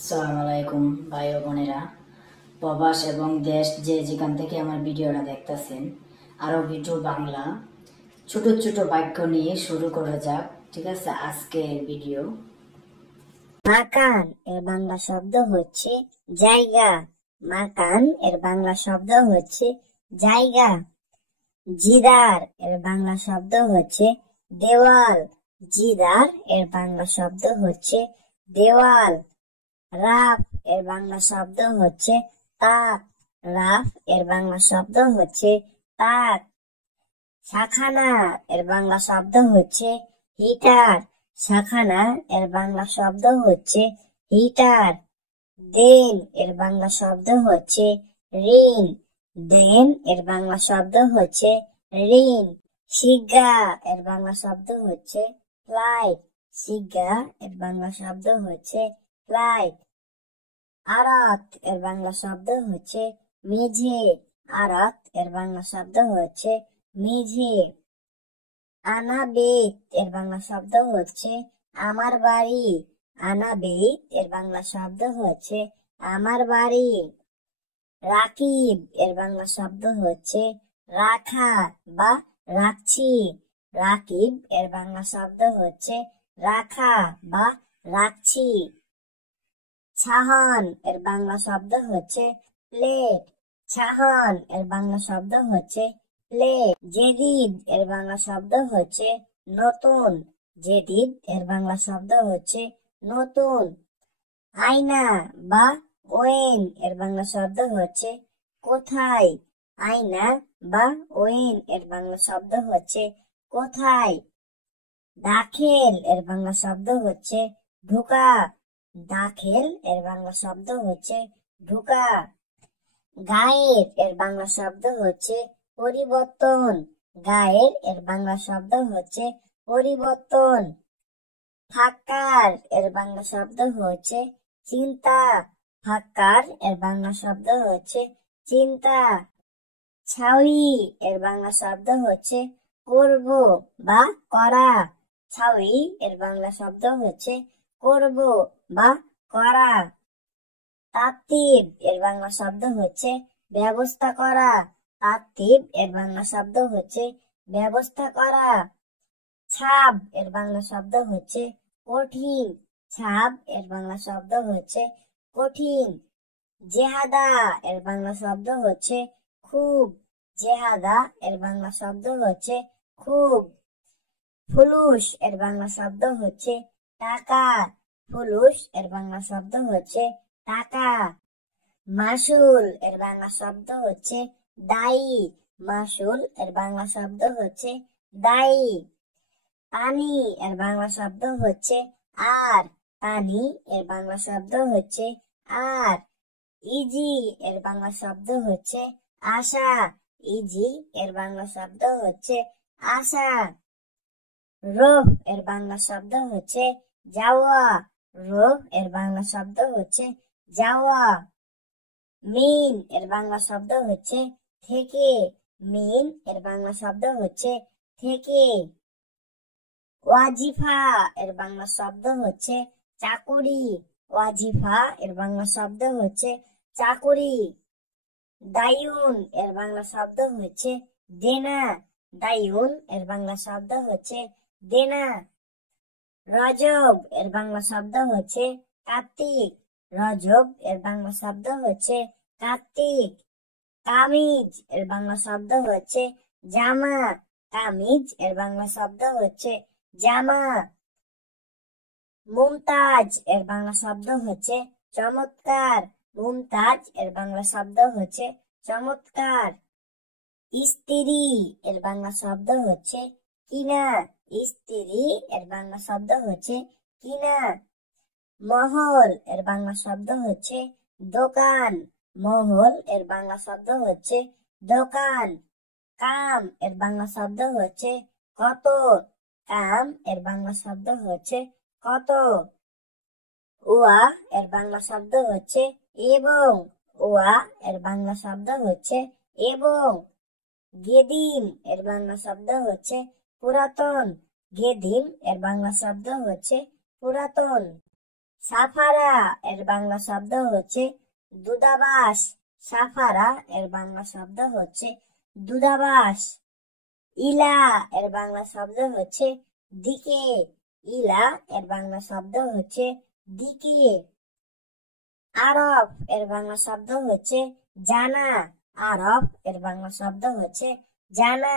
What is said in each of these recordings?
আসসালামু আলাইকুম ভাই ও বোনেরা, প্রবাস এবং দেশ যে যেখান থেকে আমার ভিডিওটা দেখতেছেন, আরও ভিডিও বাংলা ছোট ছোট বাক্য নিয়ে শুরু করা যাক। ঠিক আছে, আজকের ভিডিও। মাকান এর বাংলা শব্দ হচ্ছে জায়গা। মাকান এর বাংলা শব্দ হচ্ছে জায়গা। জিদার এর বাংলা শব্দ হচ্ছে দেওয়াল। জিদার এর বাংলা শব্দ হচ্ছে দেওয়াল। রাফ এর বাংলা শব্দ হচ্ছে তাক। রাফ এর বাংলা শব্দ হচ্ছে তাক। শাখানা এর বাংলা শব্দ হচ্ছে হিটার। শাখানা এর বাংলা শব্দ হচ্ছে হিটার। দেন এর বাংলা শব্দ হচ্ছে ঋণ। দেন এর বাংলা শব্দ হচ্ছে ঋণ। শিগা এর বাংলা শব্দ হচ্ছে ফ্লাইট। শিগা এর বাংলা শব্দ হচ্ছে ফ্লাইট। আরাত এর বাংলা শব্দ হচ্ছে মেঝে। আরাত এর বাংলা শব্দ হচ্ছে মেঝে। আনাবেত এর বাংলা শব্দ হচ্ছে আমার বাড়ি। আনাবেত এর বাংলা শব্দ হচ্ছে আমার বাড়ি। রাকিব এর বাংলা শব্দ হচ্ছে রাখা বা রাখছি। রাকিব এর বাংলা শব্দ হচ্ছে রাখা বা রাখছি। ছাহান এর বাংলা শব্দ হচ্ছে প্লেট। ছাহান এর বাংলা শব্দ হচ্ছে প্লেট। জেদিদ এর বাংলা শব্দ হচ্ছে নতুন। জেদিদ এর বাংলা শব্দ হচ্ছে নতুন। আয়না বা ওয়েন এর বাংলা শব্দ হচ্ছে কোথায়। আয়না বা ওয়েন এর বাংলা শব্দ হচ্ছে কোথায়। দাখেল এর বাংলা শব্দ হচ্ছে ঢোকা। দাখেল এর বাংলা শব্দ হচ্ছে ঢোকা। গায়ের এর বাংলা শব্দ হচ্ছে পরিবর্তন। গায়ের এর বাংলা শব্দ হচ্ছে পরিবর্তন। ফাক্কার এর বাংলা শব্দ হচ্ছে চিন্তা। ফাক্কার এর বাংলা শব্দ হচ্ছে চিন্তা। ছাউই এর বাংলা শব্দ হচ্ছে করব বা করা। ছাউই এর বাংলা শব্দ হচ্ছে করব বা করা। তাত্তিব এর বাংলা শব্দ হচ্ছে ব্যবস্থা করা। তাত্তিব এর বাংলা শব্দ হচ্ছে ব্যবস্থা করা। ছাব এর বাংলা শব্দ হচ্ছে কঠিন। ছাব এর বাংলা শব্দ হচ্ছে কঠিন। জেহাদা এর বাংলা শব্দ হচ্ছে খুব। জেহাদা এর বাংলা শব্দ হচ্ছে খুব। ফুলুস এর বাংলা শব্দ হচ্ছে টাকা। ফুলুস এর বাংলা শব্দ হচ্ছে টাকা। মাসুল এর বাংলা শব্দ হচ্ছে দায়ী। মাসুল এর বাংলা শব্দ হচ্ছে দায়ী। পানি এর বাংলা শব্দ হচ্ছে আর। পানি এর বাংলা শব্দ হচ্ছে আর। ইজি এর বাংলা শব্দ হচ্ছে আশা। ইজি এর বাংলা শব্দ হচ্ছে আশা। রোহ এর বাংলা শব্দ হচ্ছে যাওয়া। রোহ এর বাংলা শব্দ হচ্ছে যাওয়া। মিন এর বাংলা শব্দ হচ্ছে থেকে। মিন এর বাংলা শব্দ হচ্ছে থেকে। ওয়াজিফা এর বাংলা শব্দ হচ্ছে চাকুরি। ওয়াজিফা এর বাংলা শব্দ হচ্ছে চাকুরি। দায়ুন এর বাংলা শব্দ হচ্ছে দেনা। দায়ুন এর বাংলা শব্দ হচ্ছে দেনা। রজব এর বাংলা শব্দ হচ্ছে কার্তিক। রজব এর বাংলা শব্দ হচ্ছে কার্তিক। কামিজ এর বাংলা শব্দ হচ্ছে জামা। কামিজ এর বাংলা শব্দ হচ্ছে জামা। মুমতাজ এর বাংলা শব্দ হচ্ছে চমৎকার। মুমতাজ এর বাংলা শব্দ হচ্ছে চমৎকার। স্ত্রী এর বাংলা শব্দ হচ্ছে কিনা। স্ত্রী এর বাংলা শব্দ হচ্ছে কিনা। মহল এর বাংলা শব্দ হচ্ছে দোকান। মহল এর বাংলা শব্দ হচ্ছে দোকান। কাম এর বাংলা শব্দ হচ্ছে কত। কাম এর বাংলা শব্দ হচ্ছে কত। উয়া এর বাংলা শব্দ হচ্ছে এবং। উয়া এর বাংলা শব্দ হচ্ছে এবং। গেদিম এর বাংলা শব্দ হচ্ছে পুরাতন। গেদিম এর বাংলা শব্দ হচ্ছে পুরাতন। সাফারা এর বাংলা শব্দ হচ্ছে দূতাবাস। সাফারা এর বাংলা শব্দ হচ্ছে দূতাবাস। ইলা এর বাংলা শব্দ হচ্ছে দিকে। ইলা এর বাংলা শব্দ হচ্ছে দিকে। আরব এর বাংলা শব্দ হচ্ছে জানা। আরব এর বাংলা শব্দ হচ্ছে জানা।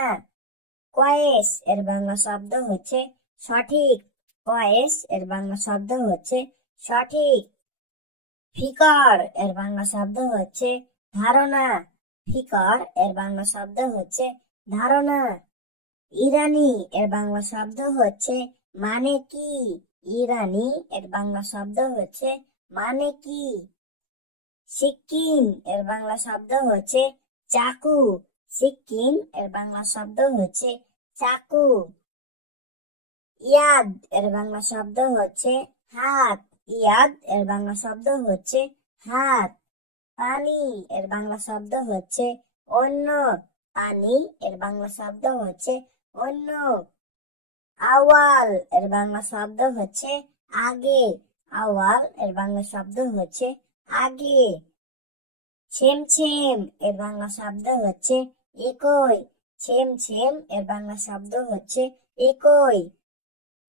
কয়েস এর বাংলা শব্দ হচ্ছে সঠিক। কয়েস এর বাংলা শব্দ হচ্ছে সঠিক। ফিকর এর বাংলা শব্দ হচ্ছে ধারণা। ফিকর এর বাংলা শব্দ হচ্ছে ধারণা। ইরানি এর বাংলা শব্দ হচ্ছে মানে কি। ইরানি এর বাংলা শব্দ হচ্ছে মানে কি। সিকিম এর বাংলা শব্দ হচ্ছে চাকু। সিকিম এর বাংলা শব্দ হচ্ছে চাকু। ইয়াদ এর বাংলা শব্দ হচ্ছে হাত। ইয়াদ এর বাংলা শব্দ হচ্ছে হাত। পানি এর বাংলা শব্দ হচ্ছে অন্য। পানি এর বাংলা শব্দ হচ্ছে অন্য। আওয়াল এর বাংলা শব্দ হচ্ছে আগে। আওয়াল এর বাংলা শব্দ হচ্ছে আগে। ছেমছেম এর বাংলা শব্দ হচ্ছে একই। ছেমছেম এর বাংলা শব্দ হচ্ছে একই।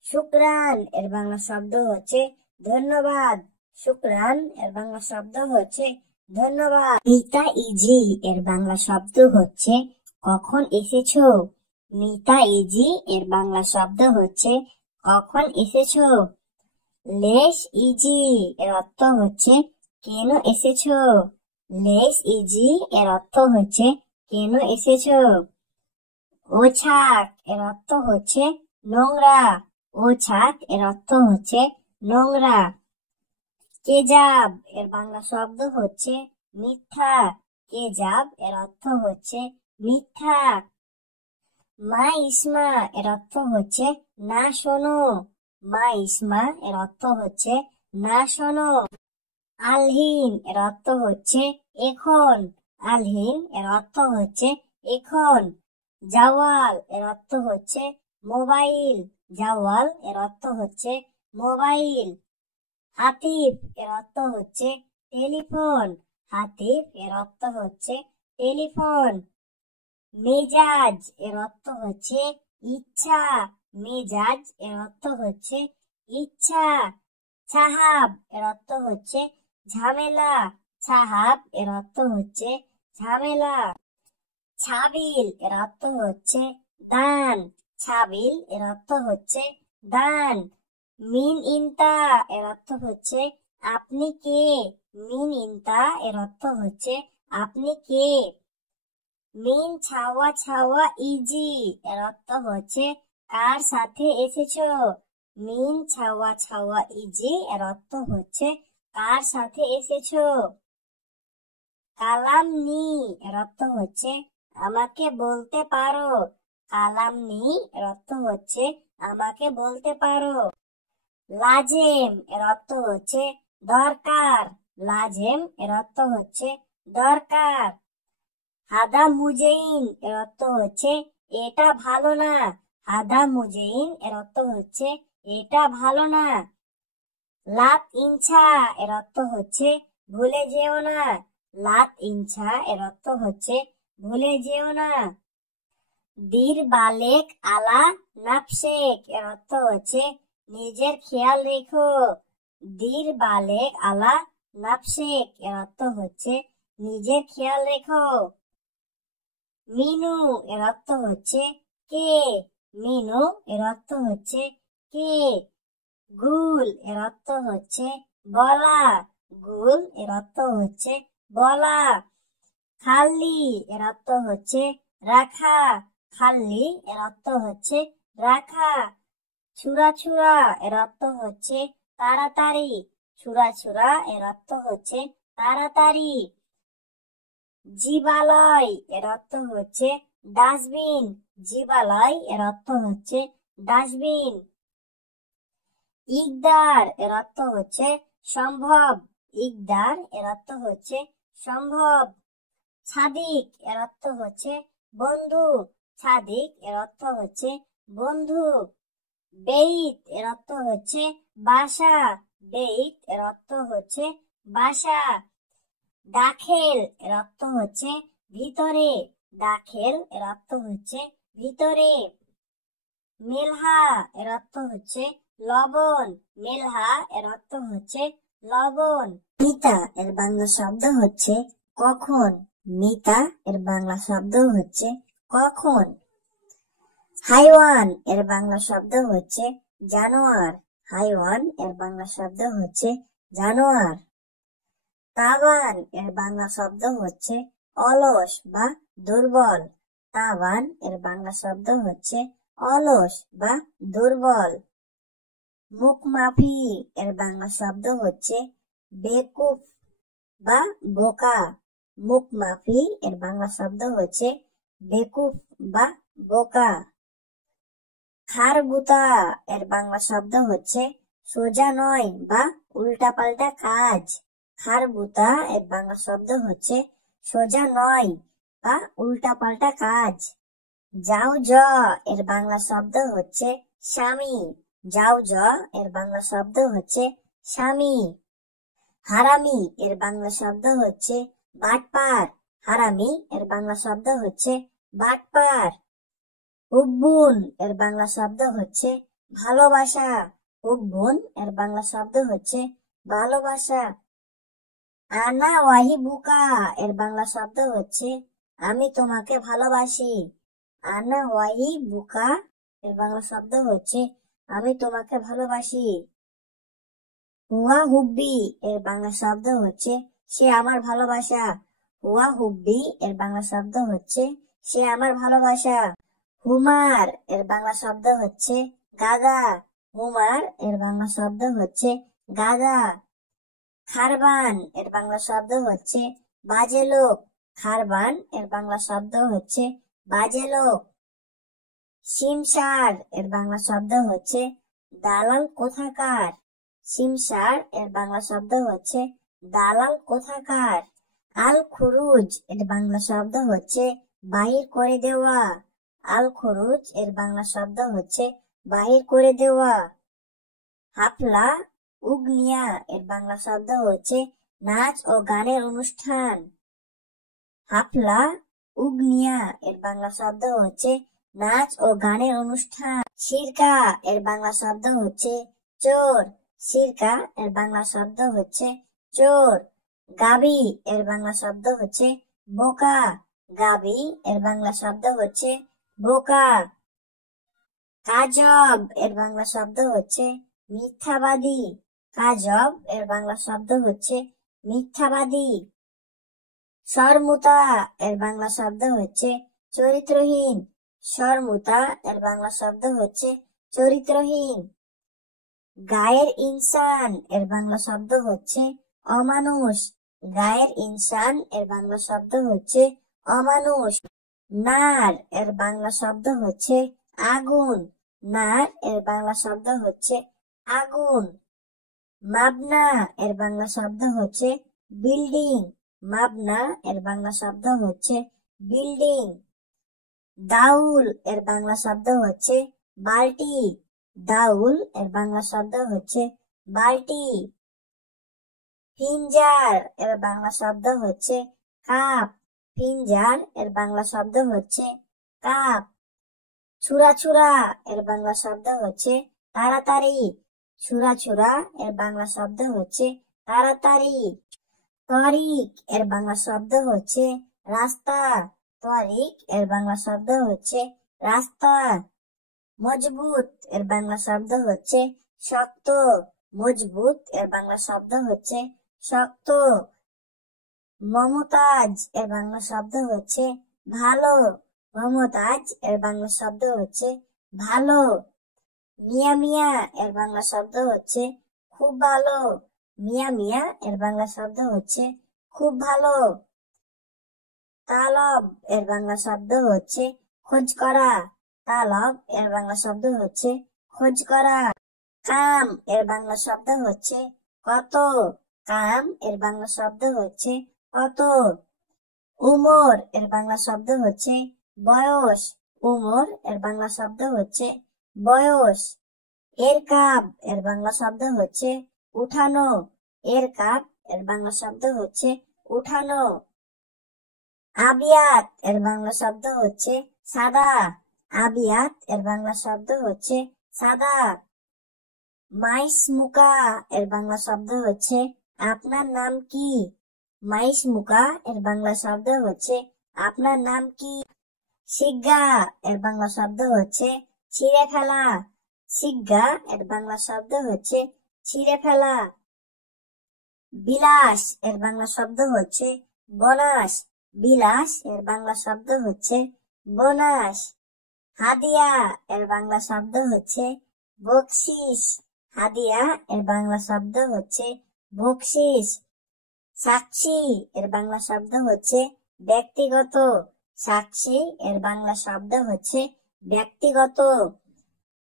শুক্রান এর বাংলা শব্দ হচ্ছে ধন্যবাদ। শুক্রান এর বাংলা শব্দ হচ্ছে ধন্যবাদ। মিতা ইজি এর বাংলা শব্দ হচ্ছে কখন এসেছো। মিতা ইজি এর বাংলা শব্দ হচ্ছে কখন এসেছো। লেস ইজি এর অর্থ হচ্ছে কেন এসেছো। লেস ইজি এর অর্থ হচ্ছে কেন এসেছো। ওছাক এর অর্থ হচ্ছে নোংরা। ওছাক এর অর্থ হচ্ছে নোংরা। কেজাব এর বাংলা শব্দ হচ্ছে মিথ্যা। কেজাব এর অর্থ হচ্ছে মিথ্যা। মা ইসমা এর অর্থ হচ্ছে না শোনো। মা ইসমা এর অর্থ হচ্ছে না শোনো। আলহিন এর অর্থ হচ্ছে এখন। আলহিন এর অর্থ হচ্ছে এখন। জাওয়াল এর অর্থ হচ্ছে মোবাইল। জাওয়াল এর অর্থ হচ্ছে মোবাইল। হাতিফ এর অর্থ হচ্ছে টেলিফোন। হাতিফ এর অর্থ হচ্ছে টেলিফোন। মেজাজ এর অর্থ হচ্ছে ইচ্ছা। মেজাজ এর অর্থ হচ্ছে ইচ্ছা। সাহাব এর অর্থ হচ্ছে ঝামেলা। সাহাব এর অর্থ হচ্ছে ঝামেলা। ছাবিল এর অর্থ হচ্ছে দান। ছাবিল এর অর্থ হচ্ছে দান। মিন ইনতা এর অর্থ হচ্ছে আপনি কে। মিন ইনতা এর অর্থ হচ্ছে আপনি কে। মিন ছাওয়া ছাওয়া ইজি এর অর্থ হচ্ছে কার সাথে এসেছো। মিন ছাওয়া ছাওয়া ইজি এর অর্থ হচ্ছে কার সাথে এসেছো। কালাম নি এর অর্থ হচ্ছে আমাকে বলতে পারো। কালাম নি এর অর্থ হচ্ছে আমাকে বলতে পারো। লাজেম এর অর্থ হচ্ছে দরকার। লাজেম এর অর্থ হচ্ছে দরকার। হাদা মুজেইন এর অর্থ হচ্ছে এটা ভালো না। হাদা মুজেইন এর অর্থ হচ্ছে এটা ভালো না। লাত ইনছা এর অর্থ হচ্ছে ভুলে যেও না। লাত ইনছা এর অর্থ হচ্ছে ভুলে যেও না। দীর বালেক আলা নাফসেক এর অর্থ হচ্ছে নিজের খেয়াল রেখো। দীর বালেক আলা নাফসেক এর অর্থ হচ্ছে নিজের খেয়াল রেখো। মিনু এর অর্থ হচ্ছে কে। মিনু এর অর্থ হচ্ছে কে। গুল এর অর্থ হচ্ছে বলা। গুল এর অর্থ হচ্ছে বলা। খাল্লি এর অর্থ হচ্ছে রাখা। খাল্লি এর অর্থ হচ্ছে রাখা। ছুরা ছুরা এর অর্থ হচ্ছে তাড়াতাড়ি। ছুরা ছুরা এর অর্থ হচ্ছে তাড়াতাড়ি। জীবালয় এর অর্থ হচ্ছে ডাস্টবিন। জীবালয় এর অর্থ হচ্ছে ডাস্টবিন। ইকদার এর অর্থ হচ্ছে সম্ভব। ইকদার এর অর্থ হচ্ছে সম্ভব। ছাদিক এর অর্থ হচ্ছে বন্ধু। ছাদিক এর অর্থ হচ্ছে বন্ধু। বেইত এর অর্থ হচ্ছে বাসা। বেইত এর অর্থ হচ্ছে বাসা। দাখেল এর অর্থ হচ্ছে ভিতরে। দাখেল এর অর্থ হচ্ছে ভিতরে। মিলহা এর অর্থ হচ্ছে লবণ। মিলহা এর অর্থ হচ্ছে লবণ। মিতা এর বাংলা শব্দ হচ্ছে কখন। মিতা এর বাংলা শব্দ হচ্ছে কখন। হাইওয়ান এর বাংলা শব্দ হচ্ছে জানোয়ার। হাইওয়ান এর বাংলা শব্দ হচ্ছে জানোয়ার। তাওয়ান এর বাংলা শব্দ হচ্ছে অলস বা দুর্বল। তাওয়ান এর বাংলা শব্দ হচ্ছে অলস বা দুর্বল। মুখমাফি এর বাংলা শব্দ হচ্ছে বেকুফ বা বোকা। মুখমাফি এর বাংলা শব্দ হচ্ছে বেকুফ বা বোকা। খারবুতা এর বাংলা শব্দ হচ্ছে সোজা নয় বা উল্টাপাল্টা কাজ। খারবুতা এর বাংলা শব্দ হচ্ছে সোজা নয় বা উল্টাপাল্টা কাজ। যাও এর বাংলা শব্দ হচ্ছে স্বামী। যাও এর বাংলা শব্দ হচ্ছে স্বামী। হারামি এর বাংলা শব্দ হচ্ছে বাটপার। হারামি এর বাংলা শব্দ হচ্ছে বাটপার। হুব্বুন এর বাংলা শব্দ হচ্ছে ভালোবাসা। হুব্বুন এর বাংলা শব্দ হচ্ছে ভালোবাসা। আনা ওয়াহিবুকা এর বাংলা শব্দ হচ্ছে আমি তোমাকে ভালোবাসি। আনা ওয়াহিবুকা এর বাংলা শব্দ হচ্ছে আমি তোমাকে ভালোবাসি। হুয়া হুব্বি এর বাংলা শব্দ হচ্ছে সে আমার ভালোবাসা। হুয়া হুব্বি এর বাংলা শব্দ হচ্ছে সে আমার ভালোবাসা। হুমার এর বাংলা শব্দ হচ্ছে গাধা। হুমার এর বাংলা শব্দ হচ্ছে গাধা। খারবান এর বাংলা শব্দ হচ্ছে বাজে লোক। খারবান এর বাংলা শব্দ হচ্ছে বাজে লোক। সিমসার এর বাংলা শব্দ হচ্ছে দালাল কোথাকার। সিমসার এর বাংলা শব্দ হচ্ছে দালাল কোথাকার। আল খুরুজ এর বাংলা শব্দ হচ্ছে বাহির করে দেওয়া। আল খুরুজ এর বাংলা শব্দ হচ্ছে বাহির করে দেওয়া। হাফলা উগনিয়া এর বাংলা শব্দ হচ্ছে নাচ ও গানের অনুষ্ঠান। হাফলা উগনিয়া এর বাংলা শব্দ হচ্ছে নাচ ও গানের অনুষ্ঠান। সিরকা এর বাংলা শব্দ হচ্ছে চোর। সিরকা এর বাংলা শব্দ হচ্ছে চোর। গাবি এর বাংলা শব্দ হচ্ছে বোকা। গাবি এর বাংলা শব্দ হচ্ছে বোকা। কাজব এর বাংলা শব্দ হচ্ছে মিথ্যাবাদী। কাজব এর বাংলা শব্দ হচ্ছে মিথ্যাবাদী। শর্মুতা এর বাংলা শব্দ হচ্ছে চরিত্রহীন। শর্মুতা এর বাংলা শব্দ হচ্ছে চরিত্রহীন। গায়ের ইনসান এর বাংলা শব্দ হচ্ছে অমানুষ। গায়ের ইনসান এর বাংলা শব্দ হচ্ছে অমানুষ। নার এর বাংলা শব্দ হচ্ছে আগুন। নার এর বাংলা শব্দ হচ্ছে আগুন। মাবনা এর বাংলা শব্দ হচ্ছে বিল্ডিং। মাবনা এর বাংলা শব্দ হচ্ছে বিল্ডিং। দাউল এর বাংলা শব্দ হচ্ছে বালতি। দাউল এর বাংলা শব্দ হচ্ছে বালতি। ফিঞ্জার এর বাংলা শব্দ হচ্ছে কাপ। ফিঞ্জার এর বাংলা শব্দ হচ্ছে কাপ। ছুরা ছুরা এর বাংলা শব্দ হচ্ছে তাড়াতাড়ি। ছুরা ছুরা এর বাংলা শব্দ হচ্ছে তাড়াতাড়ি। তরিক এর বাংলা শব্দ হচ্ছে রাস্তা। তরিক এর বাংলা শব্দ হচ্ছে রাস্তা। মজবুত এর বাংলা শব্দ হচ্ছে শক্ত। মজবুত এর বাংলা শব্দ হচ্ছে শক্ত। মমতাজ এর বাংলা শব্দ হচ্ছে ভালো। মমতাজ এর বাংলা শব্দ হচ্ছে ভালো। মিয়া মিয়া এর বাংলা শব্দ হচ্ছে খুব ভালো। মিয়া মিয়া এর বাংলা শব্দ হচ্ছে খুব ভালো। তালব এর বাংলা শব্দ হচ্ছে খোঁজ করা। তালব এর বাংলা শব্দ হচ্ছে খোঁজ করা। কাম এর বাংলা শব্দ হচ্ছে কত। কাম এর বাংলা শব্দ হচ্ছে কত। উমর এর বাংলা শব্দ হচ্ছে বয়স। উমর এর বাংলা শব্দ হচ্ছে বয়স। এরকাব এর বাংলা শব্দ হচ্ছে উঠানো। এর কাপ এর বাংলা শব্দ হচ্ছে উঠানো। আবিয়াত এর বাংলা শব্দ হচ্ছে সাদা। আবিয়াত এর বাংলা শব্দ হচ্ছে সাদা। মাইস মুকা এর বাংলা শব্দ হচ্ছে আপনার নাম কি। মাইস মুকা এর বাংলা শব্দ হচ্ছে আপনার নাম কি। শিগ্গা এর বাংলা শব্দ হচ্ছে ছিঁড়ে ফেলা। শিগ্গা এর বাংলা শব্দ হচ্ছে ছিঁড়ে ফেলা। বিলাস এর বাংলা শব্দ হচ্ছে বোনাস। বিলাস এর বাংলা শব্দ হচ্ছে বোনাস। হাদিয়া এর বাংলা শব্দ হচ্ছে বকশিস। হাদিয়া এর বাংলা শব্দ হচ্ছে বকশিস। সাক্ষী এর বাংলা শব্দ হচ্ছে ব্যক্তিগত। সাক্ষী এর বাংলা শব্দ হচ্ছে ব্যক্তিগত।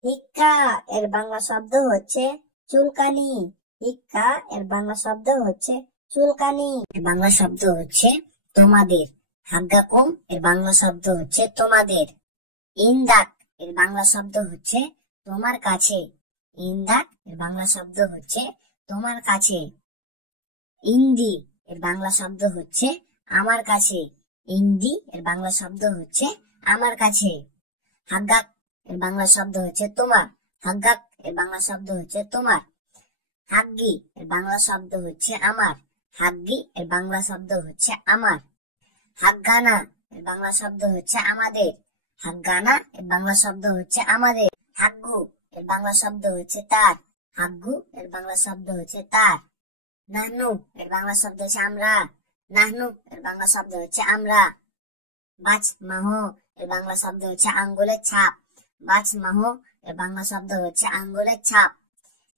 হিক্কা এর বাংলা শব্দ হচ্ছে চুলকানি। হিক্কা এর বাংলা শব্দ হচ্ছে চুলকানি। এর বাংলা শব্দ হচ্ছে তোমাদের। হাগ্গাকুম এর বাংলা শব্দ হচ্ছে তোমাদের। ইন্দাক এর বাংলা শব্দ হচ্ছে তোমার কাছে। ইন্দাক এর বাংলা শব্দ হচ্ছে তোমার কাছে। ইন্দি এর বাংলা শব্দ হচ্ছে আমার কাছে। ইন্দি এর বাংলা শব্দ হচ্ছে আমার কাছে। হাগ্গাক এর বাংলা শব্দ হচ্ছে তোমার। হাগ্গাক এর বাংলা শব্দ হচ্ছে তোমার। হাগ্গি এর বাংলা শব্দ হচ্ছে আমার। হাগ্গি এর বাংলা শব্দ হচ্ছে আমার। হাগ্গানা এর বাংলা শব্দ হচ্ছে আমাদের। হাগ্গানা এর বাংলা শব্দ হচ্ছে আমাদের। হাগ্গু এর বাংলা শব্দ হচ্ছে তার। হাগ্গু এর বাংলা শব্দ হচ্ছে তার। নাহনু এর বাংলা শব্দ হচ্ছে আমরা। নাহনু এর বাংলা শব্দ হচ্ছে আমরা। বাচ মাহো এর বাংলা শব্দ হচ্ছে আঙ্গুলের ছাপ। বাচ মাহো এর বাংলা শব্দ হচ্ছে আঙ্গুলের ছাপ।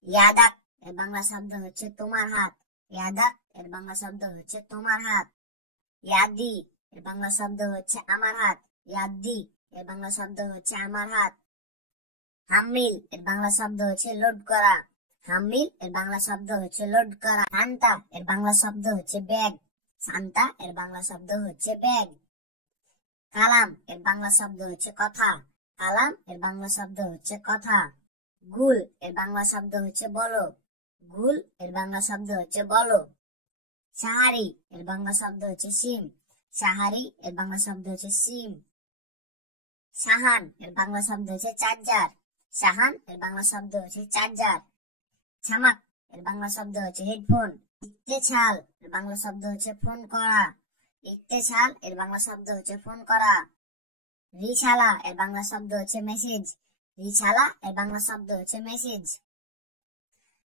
ইয়াদাক এর বাংলা শব্দ হচ্ছে তোমার হাত। ইয়াদাক এর বাংলা শব্দ হচ্ছে তোমার হাত। ইয়াদি এর বাংলা শব্দ হচ্ছে আমার হাত। ইয়াদি এর বাংলা শব্দ হচ্ছে আমার হাত। হামিল এর বাংলা শব্দ হচ্ছে লোড করা। হামিল এর বাংলা শব্দ হচ্ছে লোড করা। সান্তা এর বাংলা শব্দ হচ্ছে ব্যাগ। সান্তা এর বাংলা শব্দ হচ্ছে ব্যাগ। কালাম এর বাংলা শব্দ হচ্ছে কথা। কালাম এর বাংলা শব্দ হচ্ছে কথা। গুল এর বাংলা শব্দ হচ্ছে বলো। গুল এর বাংলা শব্দ হচ্ছে বলো। সাহারি এর বাংলা শব্দ হচ্ছে সিম। সাহারি এর বাংলা শব্দ হচ্ছে সিম। সাহান এর বাংলা শব্দ হচ্ছে চার্জার। সাহান এর বাংলা শব্দ হচ্ছে চার্জার। ছামাক এর বাংলা শব্দ হচ্ছে হেডফোন। ইত্তেছাল এর বাংলা শব্দ হচ্ছে ফোন করা। ইত্তেছাল এর বাংলা শব্দ হচ্ছে ফোন করা। রিছালা এর বাংলা শব্দ হচ্ছে মেসেজ। রিছালা এর বাংলা শব্দ হচ্ছে মেসেজ।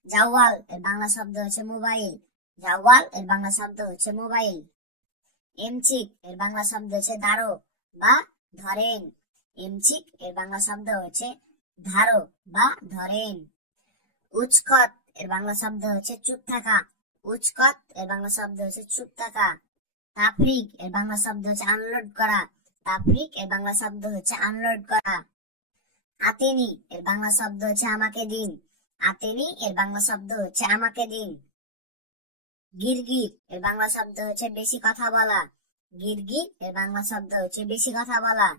জাওয়াল এর বাংলা শব্দ হচ্ছে মোবাইল। জাওয়াল এর বাংলা শব্দ হচ্ছে মোবাইল। এমচিক এর বাংলা শব্দ হচ্ছে দাঁড়ো বা ধরেন। এমচিক এর বাংলা শব্দ হচ্ছে ধারো বা ধরেন। উচকত এর বাংলা শব্দ হচ্ছে চুপ থাকা। উচকত এর বাংলা শব্দ হচ্ছে চুপ থাকা। তাফরিক এর বাংলা শব্দ হচ্ছে আনলোড করা। তাফরিক এর বাংলা শব্দ হচ্ছে আনলোড করা। আতেনি এর বাংলা শব্দ হচ্ছে আমাকে দিন। আতেনি এর বাংলা শব্দ হচ্ছে আমাকে দিন। গিরগির এর বাংলা শব্দ হচ্ছে বেশি কথা বলা। গিরগির এর বাংলা শব্দ হচ্ছে বেশি কথা বলা।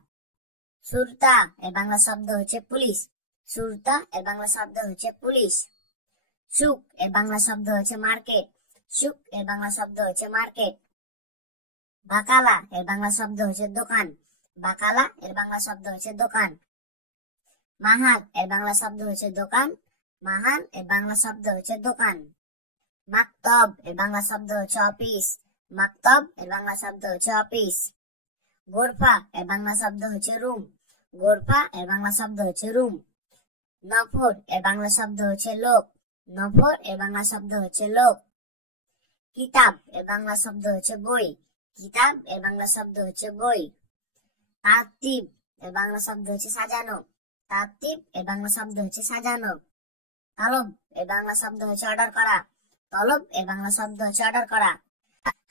সুরতা এর বাংলা শব্দ হচ্ছে পুলিশ। সুরতা এর বাংলা শব্দ হচ্ছে পুলিশ। সুক এর বাংলা শব্দ হচ্ছে মার্কেট। সুক এর বাংলা শব্দ হচ্ছে মার্কেট। বাকালা এর বাংলা শব্দ হচ্ছে দোকান। বাকালা এর বাংলা শব্দ হচ্ছে দোকান। মাহাল এর বাংলা শব্দ হচ্ছে দোকান। মাহাল এর বাংলা শব্দ হচ্ছে দোকান। মাকতব এর বাংলা শব্দ হচ্ছে অফিস। মাকতব এর বাংলা শব্দ হচ্ছে অফিস। গোরফা এর বাংলা শব্দ হচ্ছে রুম। গোরফা এর বাংলা শব্দ হচ্ছে রুম। নফর এর বাংলা শব্দ হচ্ছে লোক। নফর এর বাংলা শব্দ হচ্ছে লোক। কিতাব এর বাংলা শব্দ হচ্ছে বই। কিতাব এর বাংলা শব্দ হচ্ছে বই। তারতিব এর বাংলা শব্দ হচ্ছে সাজানো। তারতিব এর বাংলা শব্দ হচ্ছে সাজানো। তলব এর বাংলা শব্দ হচ্ছে অর্ডার করা। তলব এর বাংলা শব্দ হচ্ছে অর্ডার করা।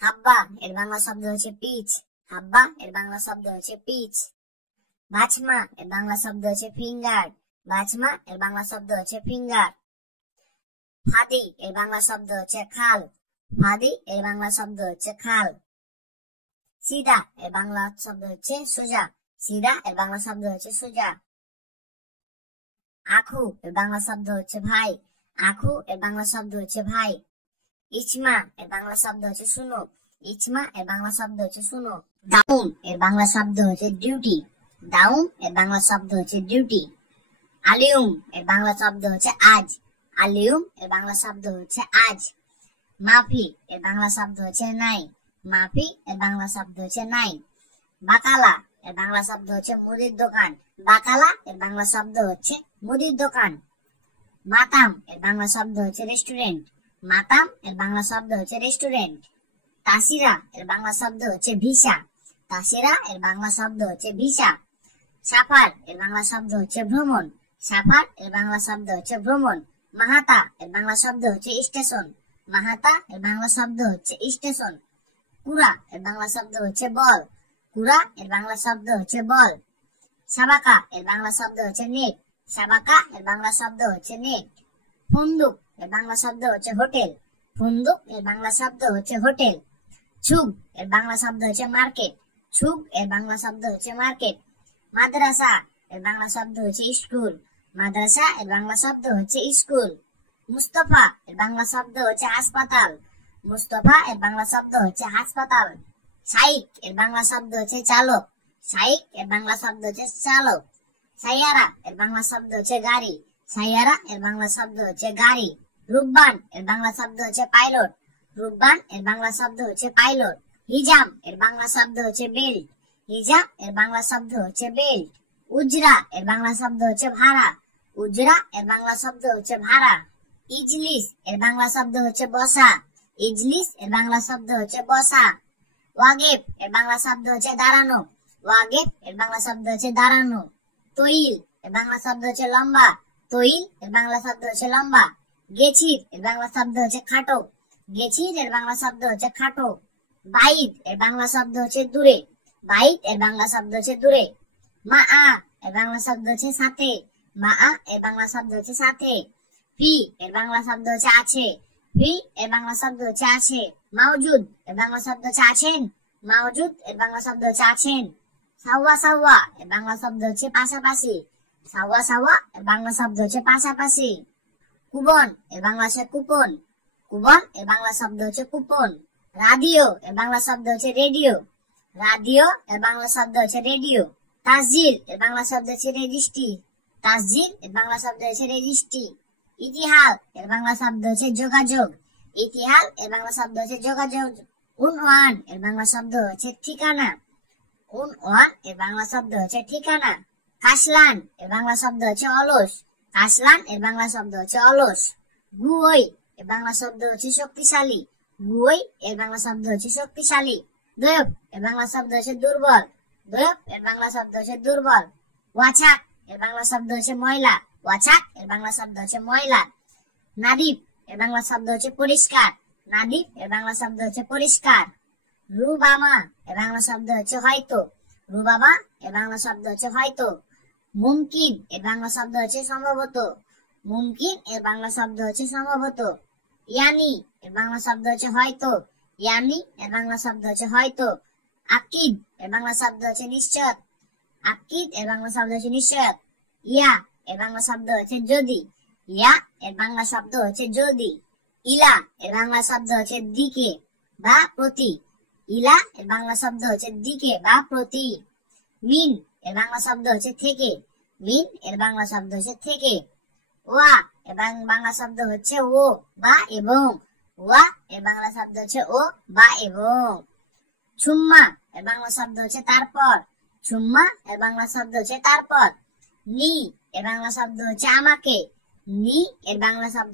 হাব্বা এর বাংলা শব্দ হচ্ছে পিচ। হাব্বা এর বাংলা শব্দ হচ্ছে পিচ। বাচমা এর বাংলা শব্দ হচ্ছে ফিঙ্গার। বাচমা এর বাংলা শব্দ হচ্ছে ফিঙ্গার। ফাদি এর বাংলা শব্দ হচ্ছে খাল। ফাদি এর বাংলা শব্দ হচ্ছে খাল। সিদা এর বাংলা শব্দ হচ্ছে সোজা। সিদা এর বাংলা শব্দ হচ্ছে সোজা। আখু এর বাংলা শব্দ হচ্ছে ভাই। আখু এর বাংলা শব্দ হচ্ছে ভাই। ইচমা এর বাংলা শব্দ হচ্ছে শুনো। ইচমা এর বাংলা শব্দ হচ্ছে শুনো। ডাউন এর বাংলা শব্দ হচ্ছে ডিউটি। ডাউন এর বাংলা শব্দ হচ্ছে ডিউটি। আলিউম এর বাংলা শব্দ হচ্ছে আজ। আলিউম এর বাংলা শব্দ হচ্ছে আজ। মাফি এর বাংলা শব্দ হচ্ছে নাই। মাফি এর বাংলা শব্দ হচ্ছে নাই। বাকালা এর বাংলা শব্দ হচ্ছে মুদির দোকান। বাকালা এর বাংলা শব্দ হচ্ছে মুদির দোকান। মাতাম এর বাংলা শব্দ হচ্ছে রেস্টুরেন্ট। মাতাম এর বাংলা শব্দ হচ্ছে রেস্টুরেন্ট। তাসিরা এর বাংলা শব্দ হচ্ছে ভিসা। তাসিরা এর বাংলা শব্দ হচ্ছে ভিসা। সাফার এর বাংলা শব্দ হচ্ছে ভ্রমণ। সাফার এর বাংলা শব্দ হচ্ছে ভ্রমণ। মাহাতা এর বাংলা শব্দ হচ্ছে স্টেশন। মাহাতা এর বাংলা শব্দ হচ্ছে স্টেশন। কুরা এর বাংলা শব্দ হচ্ছে বল। কুরা এর বাংলা শব্দ হচ্ছে বল। সাবাকা এর বাংলা শব্দ হচ্ছে নেট। সাবাকা এর বাংলা শব্দ হচ্ছে নেট। ফুন্দুক এর বাংলা শব্দ হচ্ছে হোটেল। ফুন্দুক এর বাংলা শব্দ হচ্ছে হোটেল। ছুগ এর বাংলা শব্দ হচ্ছে মার্কেট। ছুগ এর বাংলা শব্দ হচ্ছে মার্কেট। মাদ্রাসা এর বাংলা শব্দ হচ্ছে স্কুল। মাদ্রাসা এর বাংলা শব্দ হচ্ছে স্কুল। মুস্তফা এর বাংলা শব্দ হচ্ছে হাসপাতাল। মুস্তফা এর বাংলা শব্দ হচ্ছে হাসপাতাল। শাইক এর বাংলা শব্দ হচ্ছে চালক। শাইক এর বাংলা শব্দ হচ্ছে চালক। সাইয়ারা এর বাংলা শব্দ হচ্ছে গাড়ি। সাইয়ারা এর বাংলা শব্দ হচ্ছে গাড়ি। রুব্বান এর বাংলা শব্দ হচ্ছে পাইলট। রুব্বান এর বাংলা শব্দ হচ্ছে পাইলট। হিজাম এর বাংলা শব্দ হচ্ছে বেল্ট। হিজাম এর বাংলা শব্দ হচ্ছে বেল্ট। উজরা এর বাংলা শব্দ হচ্ছে ভাড়া। উজরা এর বাংলা শব্দ হচ্ছে ভাড়া। ইজলিস এর বাংলা শব্দ হচ্ছে বসা। ইজলিস এর বাংলা শব্দ হচ্ছে বসা। ওয়াগেফ এর বাংলা শব্দ হচ্ছে দাঁড়ানো। ওয়াগেফ এর বাংলা শব্দ হচ্ছে দাঁড়ানো। তৈল এর বাংলা শব্দ হচ্ছে লম্বা। তৈল এর বাংলা শব্দ হচ্ছে লম্বা। গেছির এর বাংলা শব্দ হচ্ছে খাটো। গেছির এর বাংলা শব্দ হচ্ছে খাটো। বাইদ এর বাংলা শব্দ হচ্ছে দূরে। বাইদ এর বাংলা শব্দ হচ্ছে দূরে। মা আ এর বাংলা শব্দ হচ্ছে সাথে। মা আ এর বাংলা শব্দ হচ্ছে সাথে। ফি এর বাংলা শব্দ হচ্ছে আছে। ফি এর বাংলা শব্দ হচ্ছে আছে। মাওজুদ এর বাংলা শব্দ হচ্ছে আছেন। মাওজুদ এর বাংলা শব্দ হচ্ছে আছেন। সাওয়া সাওয়া এর বাংলা শব্দ হচ্ছে পাশাপাশি। সাওয়া সাওয়া এর বাংলা শব্দ হচ্ছে পাশাপাশি। কুপন এর বাংলা হচ্ছে কুপন। কুপন এর বাংলা শব্দ হচ্ছে কুপন। রাডিও এর বাংলা শব্দ হচ্ছে রেডিও। রাডিও এর বাংলা শব্দ হচ্ছে রেডিও। তাসজিল এর বাংলা শব্দ হচ্ছে রেজিস্ট্রি। তাসজিল এর বাংলা শব্দ হচ্ছে রেজিস্ট্রি। ইতিহাস এর বাংলা শব্দ হচ্ছে যোগাযোগ। ইতিহাস এর বাংলা শব্দ হচ্ছে যোগাযোগ। উনওয়ান এর বাংলা শব্দ হচ্ছে ঠিকানা। উনওয়ান এর বাংলা শব্দ হচ্ছে ঠিকানা। কাশলান এর বাংলা শব্দ হচ্ছে অলস। কাশলান এর বাংলা শব্দ হচ্ছে অলস। গুই এর বাংলা শব্দ হচ্ছে শক্তিশালী। গুই এর বাংলা শব্দ হচ্ছে শক্তিশালী। দয়ব এর বাংলা শব্দ হচ্ছে দুর্বল। দয়ব এর বাংলা শব্দ হচ্ছে দুর্বল। ওয়াছাক এর বাংলা শব্দ হচ্ছে ময়লা। ওয়াছাক এর বাংলা শব্দ হচ্ছে ময়লা। নাদিব এর বাংলা শব্দ হচ্ছে পরিষ্কার। নাদিব এর বাংলা শব্দ হচ্ছে পরিষ্কার। রুবামা এর বাংলা শব্দ হচ্ছে হয়তো। রুবামা এর বাংলা শব্দ হচ্ছে হয়তো। মুমকিন এর বাংলা শব্দ হচ্ছে সম্ভবত। মুমকিন এর বাংলা শব্দ হচ্ছে সম্ভবত। ইয়ানি এর বাংলা শব্দ হচ্ছে হয়তো। ইয়ানি এর বাংলা শব্দ হচ্ছে হয়তো। আকিদ এর বাংলা শব্দ হচ্ছে নিশ্চয়। আকিদ এর বাংলা শব্দ হচ্ছে নিশ্চয়। ইয়া এর বাংলা শব্দ হচ্ছে যদি। ইয়া এর বাংলা শব্দ হচ্ছে যদি। ইলা এর বাংলা শব্দ হচ্ছে দিকে বা প্রতি। ইলা এর বাংলা শব্দ হচ্ছে দিকে বা প্রতি। মিন এর বাংলা শব্দ হচ্ছে থেকে। মিন এর বাংলা শব্দ হচ্ছে থেকে। ওয়া এর বাংলা শব্দ হচ্ছে ও বা এবং। ওয়া এর বাংলা শব্দ হচ্ছে ও বা এবং। ছুম্মা এর বাংলা শব্দ হচ্ছে তারপর। ছুম্মা এর বাংলা শব্দ হচ্ছে তারপর। নি এর বাংলা শব্দ হচ্ছে আমাকে। নি এর বাংলা শব্দ